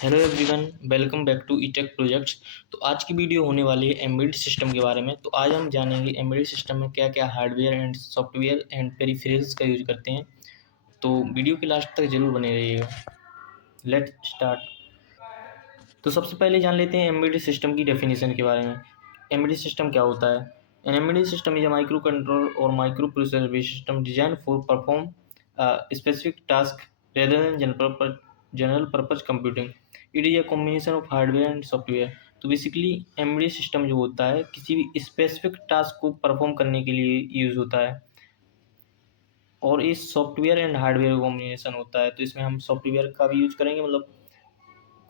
Hello everyone, welcome back to eTech projects. तो आज की वीडियो होने वाली है एम्बेडेड सिस्टम के बारे में। तो आज हम जानेंगे एम्बेडेड सिस्टम में क्या क्या hardware and software and peripherals का यूज करते हैं। तो वीडियो के लास्ट तक जरूर बने रहिएगा। Let's start. तो सबसे पहले जान लेते हैं एम्बेडेड सिस्टम की डेफिनेशन के बारे में। एम्बेडेड सिस्टम क्या होता है? An embedded system is a micro control और microprocessor based system design for perform specific task rather than general purpose computing. It is a combination of hardware and software. तो basically embedded system जो होता है किसी भी specific task को perform करने के लिए यूज होता है और इस सॉफ्टवेयर एंड हार्डवेयर कॉम्बिनेशन होता है। तो इसमें हम सॉफ्टवेयर का भी यूज करेंगे, मतलब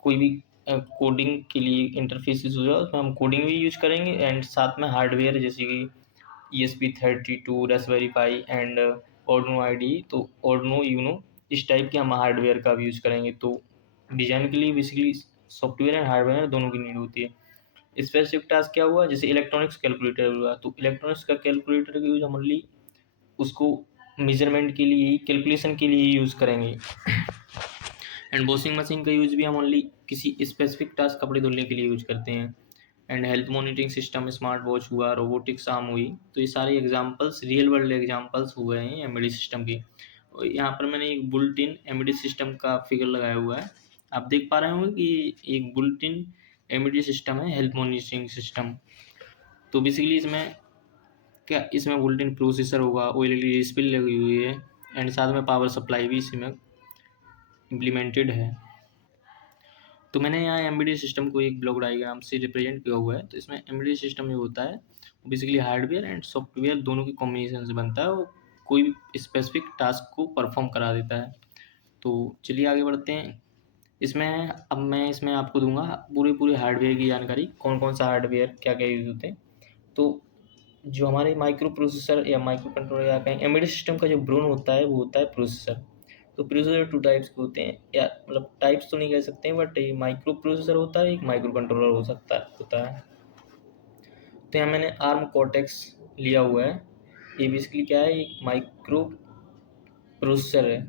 कोई भी कोडिंग के लिए इंटरफेसेस हो जाए उसमें हम कोडिंग भी यूज करेंगे एंड साथ में हार्डवेयर जैसे कि ESP32 Raspberry pi and Arduino IDE। तो Arduino यूनो इस टाइप के हम हार्डवेयर का भी यूज करेंगे। तो डिजाइन के लिए बेसिकली सॉफ्टवेयर एंड हार्डवेयर दोनों की नीड होती है। स्पेसिफिक टास्क क्या हुआ, जैसे इलेक्ट्रॉनिक्स कैलकुलेटर हुआ, तो इलेक्ट्रॉनिक्स का कैलकुलेटर का यूज हम ओनली उसको मेजरमेंट के लिए, कैलकुलेशन के लिए यूज करेंगे। एंड वॉशिंग मशीन का यूज भी हम ओनली किसी स्पेसिफिक टास्क कपड़े धुलने के लिए यूज करते हैं। And health monitoring system, smart watch हुआ, रोबोटिक्स आर्म हुई। तो ये सारे एग्जांपल्स रियल वर्ल्ड एग्जांपल्स हुए हैं एम्बेडेड सिस्टम के। और यहाँ पर मैंने एक बुलेटिन एम्बेडेड सिस्टम का फिगर लगाया हुआ है। आप देख पा रहे होंगे कि एक बुलेटिन एम्बेडेड सिस्टम है, हेल्थ मॉनिटरिंग सिस्टम। तो बेसिकली इसमें बुलेटिन प्रोसेसर होगा, OLED डिस्प्ले लगी हुई है एंड साथ में पावर सप्लाई भी इसी में इम्प्लीमेंटेड है। तो मैंने यहाँ एम्बेडेड सिस्टम को एक ब्लॉक डायग्राम से रिप्रेजेंट किया हुआ है। तो इसमें एम्बेडेड सिस्टम जो होता है वो बेसिकली हार्डवेयर एंड सॉफ्टवेयर दोनों की कॉम्बिनेशन से बनता है। वो कोई भी स्पेसिफिक टास्क को परफॉर्म करा देता है। तो चलिए आगे बढ़ते हैं। मैं इसमें आपको दूंगा पूरे पूरे हार्डवेयर की जानकारी, कौन कौन सा हार्डवेयर क्या क्या यूज होते हैं। तो जो हमारे माइक्रो प्रोसेसर या माइक्रो कंट्रोलर या कहें एम्बेडेड सिस्टम का जो ब्रेन होता है वो होता है प्रोसेसर। तो प्रोसेसर टू टाइप्स के होते हैं, या मतलब टाइप्स तो नहीं कह सकते हैं, बट ये माइक्रो प्रोसेसर होता है, एक माइक्रो कंट्रोलर हो सकता है होता है। तो यहाँ मैंने आर्म कॉर्टेक्स लिया हुआ है। ये बेसिकली क्या है, एक माइक्रो प्रोसेसर है।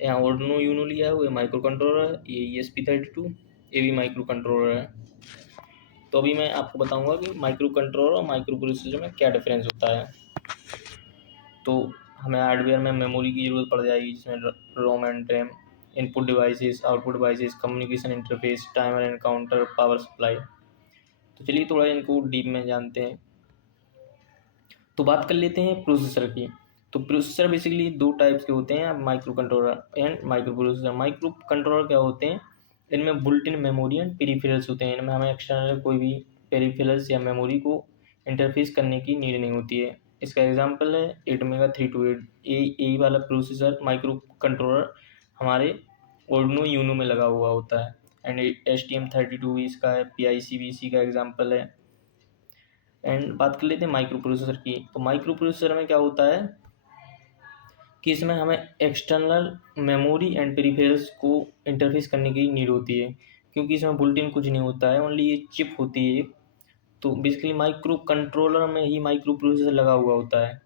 यहाँ Arduino यूनो लिया है, वो माइक्रो कंट्रोलर है। ये ESP32 ये भी माइक्रो कंट्रोलर है। तो अभी मैं आपको बताऊंगा कि माइक्रो कंट्रोलर और माइक्रो प्रोसेसर में क्या डिफरेंस होता है। तो हमें हार्डवेयर में मेमोरी की ज़रूरत पड़ जाएगी, जिसमें ROM and RAM, input devices, output devices, communication interface, timer and counter, power supply. तो चलिए थोड़ा इनको डीप में जानते हैं। तो बात कर लेते हैं प्रोसेसर की। तो प्रोसेसर बेसिकली दो टाइप्स के होते हैं, microcontroller and microprocessor. Microcontroller क्या होते हैं, इनमें built in memory and peripherals होते हैं। इनमें हमें एक्सटर्नल कोई भी पेरिफेरल्स या मेमोरी को इंटरफेस करने की नीड नहीं होती है। इसका एग्जांपल है 8 मेगा 328। यही वाला प्रोसेसर माइक्रो कंट्रोलर हमारे Arduino यूनो में लगा हुआ होता है। एंड STM32 भी इसका है, PIC-BC का एग्जांपल है। एंड बात कर लेते हैं माइक्रो प्रोसेसर की। तो माइक्रो प्रोसेसर में क्या होता है कि इसमें हमें एक्सटर्नल मेमोरी एंड पेरिफेरल्स को इंटरफेस करने की नीड होती है, क्योंकि इसमें बुल्ट-इन कुछ नहीं होता है, ओनली ये चिप होती है। तो बेसिकली माइक्रो कंट्रोलर में ही माइक्रो प्रोसेसर लगा हुआ होता है।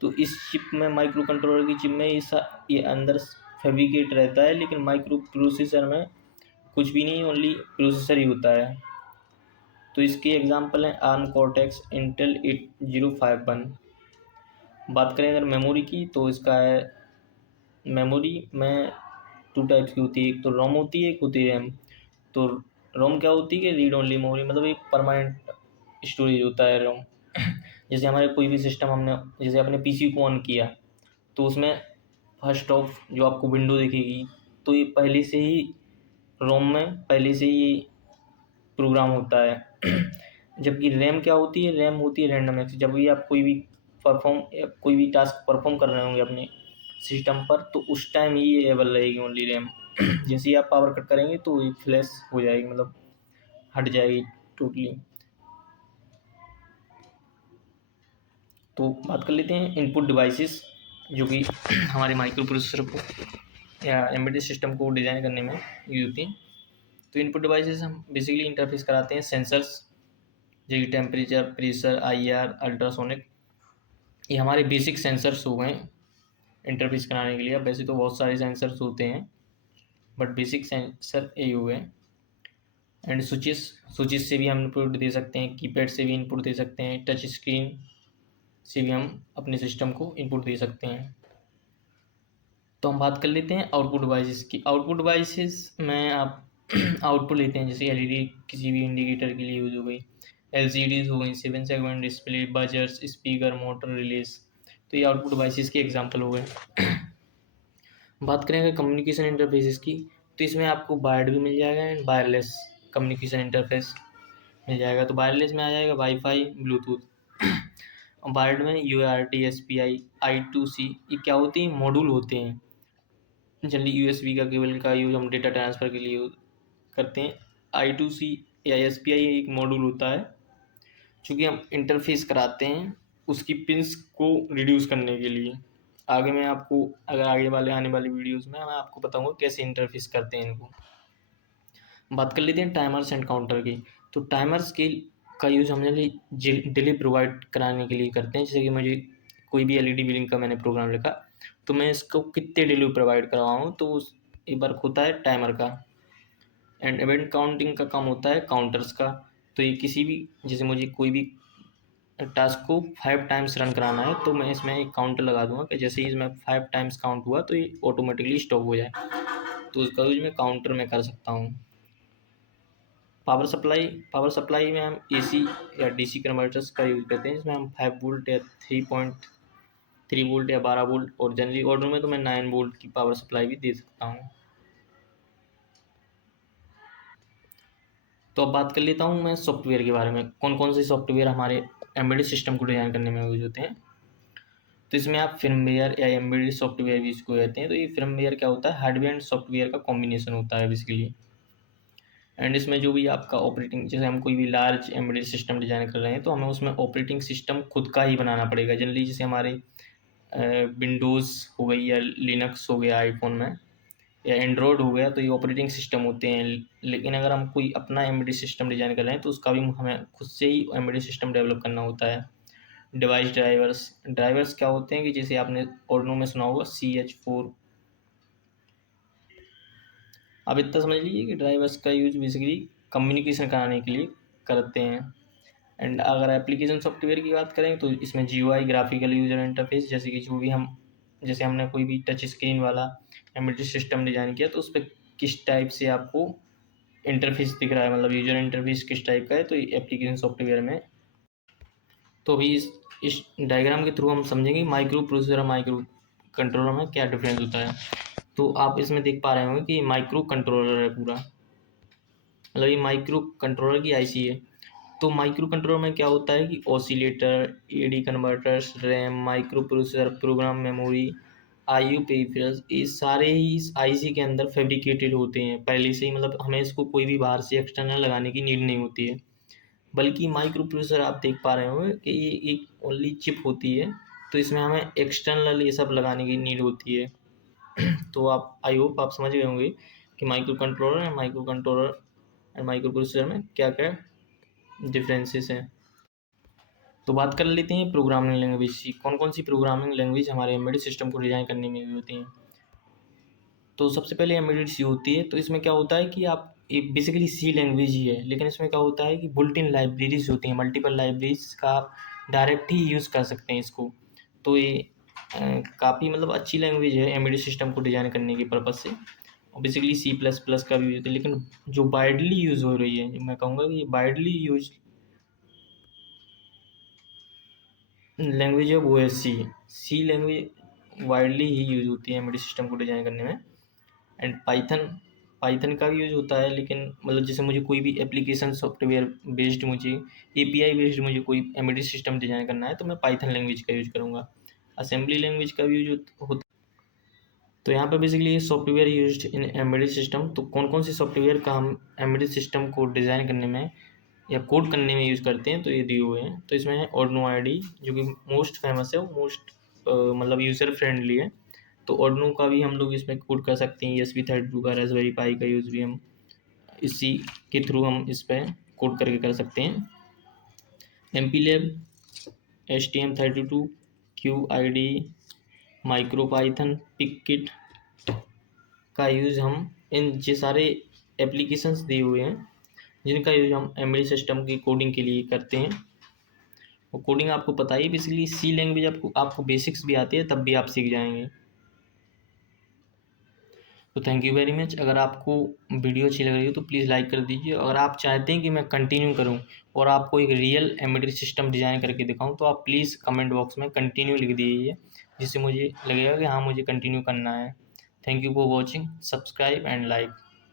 तो इस चिप में, माइक्रो कंट्रोलर की चिप में ये अंदर फैब्रिकेट रहता है, लेकिन माइक्रो प्रोसेसर में कुछ भी नहीं, ओनली प्रोसेसर ही होता है। तो इसके एग्जांपल हैं आर्म कॉर्टेक्स, इंटेल 8051। बात करें अगर मेमोरी की, तो इसका है मेमोरी में टू टाइप्स की होती है, एक तो रोम होती है, एक होती है रैम। तो रोम क्या होती है कि रीड ओनली मेमोरी, मतलब एक परमानेंट स्टोरेज होता है रोम। जैसे हमारे कोई भी सिस्टम, हमने जैसे अपने PC को ऑन किया, तो उसमें फर्स्ट ऑफ जो आपको विंडो दिखेगी, तो ये पहले से ही रोम में पहले से ही प्रोग्राम होता है। जबकि रैम क्या होती है, रैम होती है रैंडम एक्सेस। जब भी आप कोई भी टास्क परफॉर्म कर रहे होंगे अपने सिस्टम पर, तो उस टाइम ही ये अवेलेबल रहेगी ओनली रैम। जैसे ही आप पावर कट करेंगे तो ये फ्लैश हो जाएगी, मतलब हट जाएगी टोटली। तो बात कर लेते हैं इनपुट डिवाइसेस, जो कि हमारे माइक्रो प्रोसेसर को या एम्बेडेड सिस्टम को डिज़ाइन करने में यूज होती हैं। तो इनपुट डिवाइसेस हम बेसिकली इंटरफेस कराते हैं सेंसर्स, जैसे टेम्परेचर, प्रेशर, IR, अल्ट्रासोनिक। ये हमारे बेसिक सेंसर्स हो गए इंटरफेस कराने के लिए। अब वैसे तो बहुत सारे सेंसर्स होते हैं, बट बेसिक सेंसर यही है। एंड स्विचेस से भी हम इनपुट दे सकते हैं, कीपैड से भी इनपुट दे सकते हैं, टच स्क्रीन से भी हम अपने सिस्टम को इनपुट दे सकते हैं। तो हम बात कर लेते हैं आउटपुट डिवाइसेस की। आउटपुट डिवाइसेस में आप आउटपुट लेते हैं, जैसे एलईडी किसी भी इंडिकेटर के लिए यूज हो गई, एलसीडीज हो गई, 7 segment display, buzzers, speaker, motor, relays. तो ये आउटपुट डिवाइसेस के एग्जांपल हो गए। बात करें अगर कम्युनिकेशन इंटरफेसेस की, तो इसमें आपको वायर्ड भी मिल जाएगा एंड वायरलेस कम्युनिकेशन इंटरफेस मिल जाएगा। तो वायरलेस में आ जाएगा वाईफाई, ब्लूटूथ। वायर्ड में यूआरटी, एसपीआई, I2C, ये क्या होती हैं, मॉड्यूल होते हैं। जनरली यूएसबी का केबल का यूज हम डेटा ट्रांसफ़र के लिए करते हैं। I2C या एसपीआई एक मॉड्यूल होता है, चूँकि हम इंटरफेस कराते हैं उसकी पिंस को रिड्यूस करने के लिए। आगे मैं आपको, अगर आगे वाले आने वाली वीडियोज़ में मैं आपको बताऊँगा कैसे इंटरफेस करते हैं इनको। बात कर लेते हैं टाइमर्स एंड काउंटर की। तो टाइमर्स के का यूज़ हम डिले प्रोवाइड कराने के लिए करते हैं। जैसे कि मुझे कोई भी एलईडी बिलिंग का मैंने प्रोग्राम लिखा, तो मैं इसको कितने डिले प्रोवाइड करवाऊँ, तो उस एक बार होता है टाइमर का। एंड इवेंट काउंटिंग का काम होता है काउंटर्स का। तो ये किसी भी, जैसे मुझे कोई भी टास्क को 5 टाइम्स रन कराना है, तो मैं इसमें एक काउंटर लगा दूंगा कि जैसे ही इसमें 5 टाइम्स काउंट हुआ तो ये ऑटोमेटिकली स्टॉप हो जाए। तो उसका यूज मैं काउंटर में कर सकता हूँ। पावर सप्लाई में हम एसी या डीसी कन्वर्टर्स का यूज़ करते हैं, जिसमें हम 5 वोल्ट या 3.3 वोल्ट या 12 वोल्ट, और जनरली ऑर्डर में तो मैं 9 वोल्ट की पावर सप्लाई भी दे सकता हूँ। तो अब बात कर लेता हूँ मैं सॉफ्टवेयर के बारे में, कौन कौन से सॉफ्टवेयर हमारे एम्बेडेड सिस्टम को डिज़ाइन करने में यूज होते हैं। तो इसमें आप फर्मवेयर या एम्बेडेड सॉफ्टवेयर भी इसको कहते हैं। तो ये फर्मवेयर क्या होता है, हार्डवेयर एंड सॉफ्टवेयर का कॉम्बिनेशन होता है बेसिकली। एंड इसमें जो भी आपका ऑपरेटिंग, जैसे हम कोई भी लार्ज एम्बेडेड सिस्टम डिजाइन कर रहे हैं, तो हमें उसमें ऑपरेटिंग सिस्टम खुद का ही बनाना पड़ेगा। जनरली जैसे हमारे विंडोज़ हो गई या लिनक्स हो गया आईफोन में, या एंड्रॉयड हो गया, तो ये ऑपरेटिंग सिस्टम होते हैं। लेकिन अगर हम कोई अपना एम्बेडेड सिस्टम डिजाइन कर रहे हैं, तो उसका भी हमें खुद से ही एम्बेडेड सिस्टम डेवलप करना होता है। डिवाइस ड्राइवर्स क्या होते हैं कि जैसे आपने ऑर्डिनो में सुना होगा CH4। आप इतना समझ लीजिए कि ड्राइवर्स का यूज बेसिकली कम्युनिकेशन कराने के लिए करते हैं। एंड अगर एप्लीकेशन सॉफ्टवेयर की बात करें, तो इसमें GUI, ग्राफिकल यूजर इंटरफेस, जैसे कि जो भी हम, जैसे हमने कोई भी टच स्क्रीन वाला एम्बेडेड सिस्टम डिजाइन किया, तो उस पर किस टाइप से आपको इंटरफेस दिख रहा है, मतलब यूजर इंटरफेस किस टाइप का है, तो एप्लीकेशन सॉफ्टवेयर में। तो अभी इस डायग्राम के थ्रू हम समझेंगे माइक्रो प्रोसेसर और माइक्रो कंट्रोलर में क्या डिफरेंस होता है। तो आप इसमें देख पा रहे होंगे कि माइक्रो कंट्रोलर है पूरा, मतलब ये माइक्रो कंट्रोलर की आईसी है। तो माइक्रो कंट्रोलर में क्या होता है कि oscillator, AD converters, RAM, microprocessor, program memory, IO peripherals, ये सारे ही इस आईसी के अंदर फैब्रिकेटेड होते हैं पहले से ही। मतलब हमें इसको कोई भी बाहर से एक्सटर्नल लगाने की नीड नहीं होती है। बल्कि माइक्रो प्रोसेसर आप देख पा रहे होंगे कि ये एक ओनली चिप होती है, तो इसमें हमें एक्सटर्नल ये सब लगाने की नीड होती है। तो आप, आई होप आप समझ गए होंगे कि micro controller and micro processor में क्या क्या डिफरेंसेस हैं। तो बात कर लेते हैं प्रोग्रामिंग लैंग्वेज की। कौन कौन सी प्रोग्रामिंग लैंग्वेज हमारे एम्बेडेड सिस्टम को डिज़ाइन करने में यूज होती हैं। तो सबसे पहले एम्बेडेड सी होती है। तो इसमें क्या होता है कि आप, ये बेसिकली सी लैंग्वेज ही है, लेकिन इसमें क्या होता है कि बुल्ट इन लाइब्रेरीज होती हैं, मल्टीपल लाइब्रेरीज का आप डायरेक्ट ही यूज़ कर सकते हैं इसको। तो ये काफ़ी मतलब अच्छी लैंग्वेज है एम्बेडेड सिस्टम को डिज़ाइन करने के पर्पज़ से। और बेसिकली C++ का भी यूज़ है, लेकिन जो वाइडली यूज़ हो रही है, मैं कहूँगा कि वाइडली यूज लैंग्वेज है वो है सी लैंग्वेज वाइडली ही यूज होती है एम्बेडेड सिस्टम को डिज़ाइन करने में। एंड पाइथन का भी यूज होता है, लेकिन मतलब जैसे मुझे कोई भी एप्लीकेशन सॉफ्टवेयर बेस्ड, मुझे एपीआई बेस्ड मुझे कोई एम्बेडेड सिस्टम डिज़ाइन करना है, तो मैं पाइथन लैंग्वेज का यूज करूँगा। असेंबली लैंग्वेज का भी यूज होता। तो यहाँ पर basically software used in embedded system. तो कौन कौन से सॉफ्टवेयर का हम एम्बेडेड सिस्टम को डिज़ाइन करने में या कोड करने में यूज़ करते हैं, तो ये दिए हुए हैं। तो इसमें है ऑर्डिनो आईडी, जो कि मोस्ट फेमस है, मोस्ट मतलब यूज़र फ्रेंडली है। तो ऑर्डिनो का भी हम लोग इसमें कोड कर सकते हैं। ESP32 का, रास्पबेरी पाई का यूज़ भी हम इसी के थ्रू हम इस पर कोड करके कर सकते हैं। MPLAB, STM32, QID, MicroPython, PICkit का यूज़ हम ये सारे एप्लीकेशंस दिए हुए हैं जिनका यूज हम एम्बेडेड सिस्टम की कोडिंग के लिए करते हैं। वो कोडिंग आपको पता ही, बेसिकली सी लैंग्वेज आपको बेसिक्स भी आती है, तब भी आप सीख जाएंगे। तो थैंक यू वेरी मच। अगर आपको वीडियो अच्छी लग रही हो तो प्लीज़ लाइक कर दीजिए। अगर आप चाहते हैं कि मैं कंटिन्यू करूं और आपको एक रियल एम्बेडेड सिस्टम डिज़ाइन करके दिखाऊं तो आप प्लीज़ कमेंट बॉक्स में कंटिन्यू लिख दीजिए, जिससे मुझे लगेगा कि हाँ, मुझे कंटिन्यू करना है। Thank you for watching, subscribe and like.